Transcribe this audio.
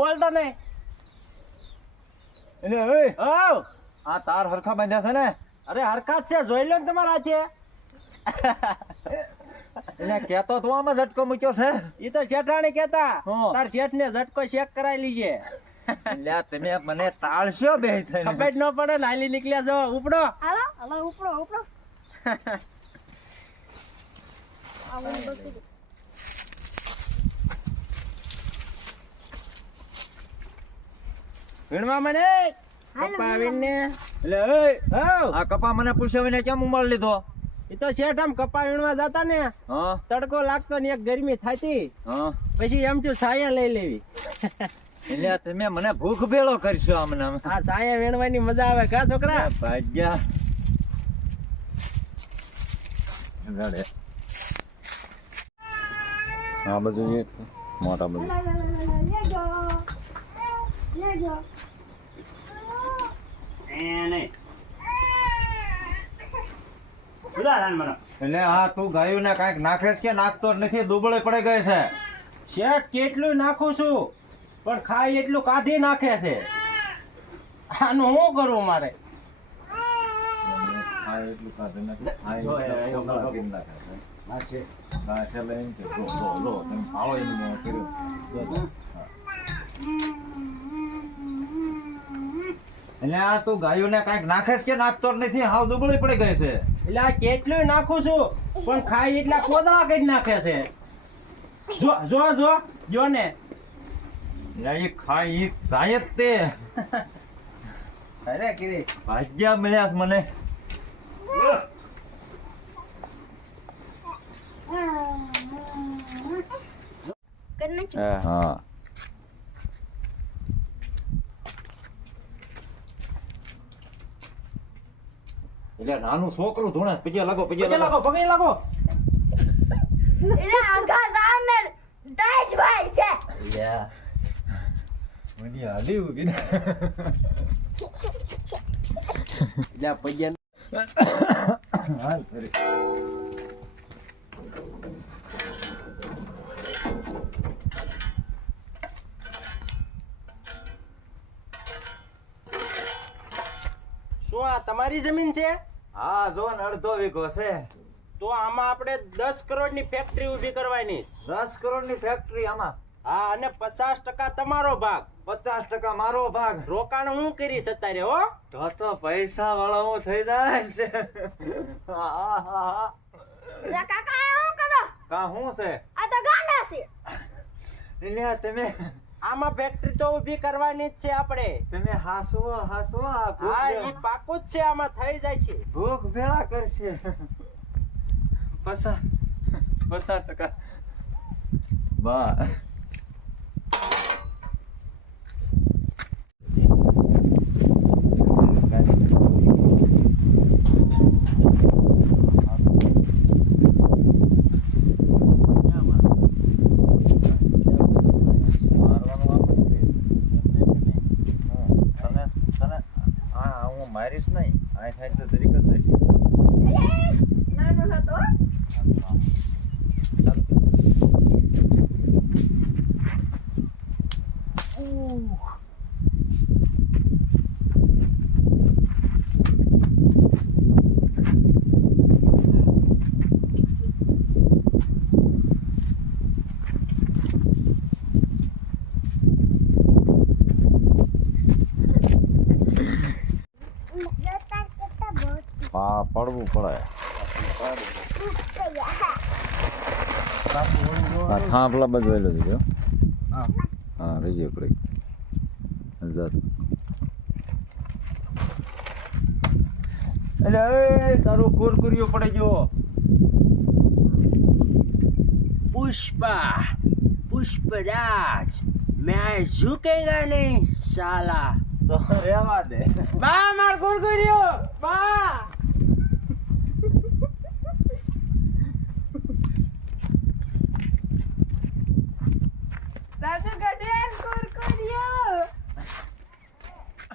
બોલતો નહીં. એટલે ઓય આવ. આ તાર હરખા બાંધ્યા છે ને? અરે હરકત છે, જોઈ લો ને તમારા હાથે. એટલે કેતો તો આમાં ઝટકો મૂક્યો છે. ઈ તો શેઠાણી કેતા હા. તાર શેઠ ને ઝટકો ચેક કરાવી લીજે. એટલે તમે મને ટાળશો બે થઈને. ખબર ન પડે ને હાલી નીકળ્યા જો ઉપડો. હાલો હાલો ઉપડો ઉપડો આવું બધું વીણવા મને કપા વીણને. એટલે ઓય હાવ. આ કપા મને પૂછ્યો કેમ ઉમાડ લીધો? ઈ તો શેઠ આમ કપા વીણવા જતા ને હા તડકો લાગતો ને એક ગરમી થાતી હા. પછી એમ છું સાયા લઈ લેવી. એટલે તમે મને ભૂખ ભેળો કરશો આમને આમ. આ સાયા વીણવાની મજા આવે કા છોકરા? ભાગ્યા ગાડે આ બધું એક મોટા બધું લેજો લેજો એટલે આ તું ગાયું ને કાંઈક નાખેસ કે નાખતો જ નથી? દુબળે પડી ગઈ છે. શેઠ કેટલું નાખું છું પણ ખાઈ એટલું કાઢી નાખે છે. આનું શું કરવું મારે? આ એટલું કાઢે નથી. આ એટલું કાઢી નાખે છે. હા, ચાલો એમ કે લો તમે ફાળો એમ કર્યું. એટલે આ તું ગાયું ને કાંઈક નાખેસ કે નાખતો જ નથી? હાવ દુબળી પડી ગઈ છે. એટલે આ કેટલું નાખું છું પણ ખાઈ એટલા કોદળા કરી નાખે છે. જો જો જો જો ને. એટલે એ ખાઈ ઈ જાય જ તે. અરે કીરી ભાગ્યા મળ્યા છે મને. કરી નાખ્યું હા એટલે નાનું છોકરું ધોણે પગે લાગો પગે લાગો પગે લાગો. એટલે આગા જાવને ટાઈટ ભાઈ છે મને હાલી ઉભી ને. એટલે પગે હાલ ફરી. શું આ તમારી જમીન છે? હા જો ને અડધો વીઘો છે. તો આમાં આપણે 10 કરોડની ફેક્ટરી ઊભી કરવાની છે. 10 કરોડની ફેક્ટરી આમાં. હા અને 50% તમારો ભાગ. 50% મારો ભાગ. રોકાણ હું કરીશ અત્યારે હો. તો પૈસા વાળો હું થઈ જાય છે. એટલે કાકા શું કરો કા શું છે? આ તો ગાંડા છે એટલે તમે આમાં ફેક્ટરી તો ઊભી કરવાની જ છે આપણે. તમે હાસવો આ ભૂખ હા ભેળા- ઈ પાકું જ છે, આમાં થઈ જાય છે. ભૂખ ભેળા કરશે. 50% બા મારીશ નહીં આ થાય તો તરીક જ દઈશ. નાનો હતો પડવું પડે. થાંભલા બધું એલો દીધો. હા રીજે પડી જાત. એટલે તારું કુરકુરિયો પડી ગયો. पुष्पराज मैं झुकेगा नहीं साला. તો રેવા દે. બા માર કુરકુરિયો બા. દાદુ ગડેન કુરકુરિયો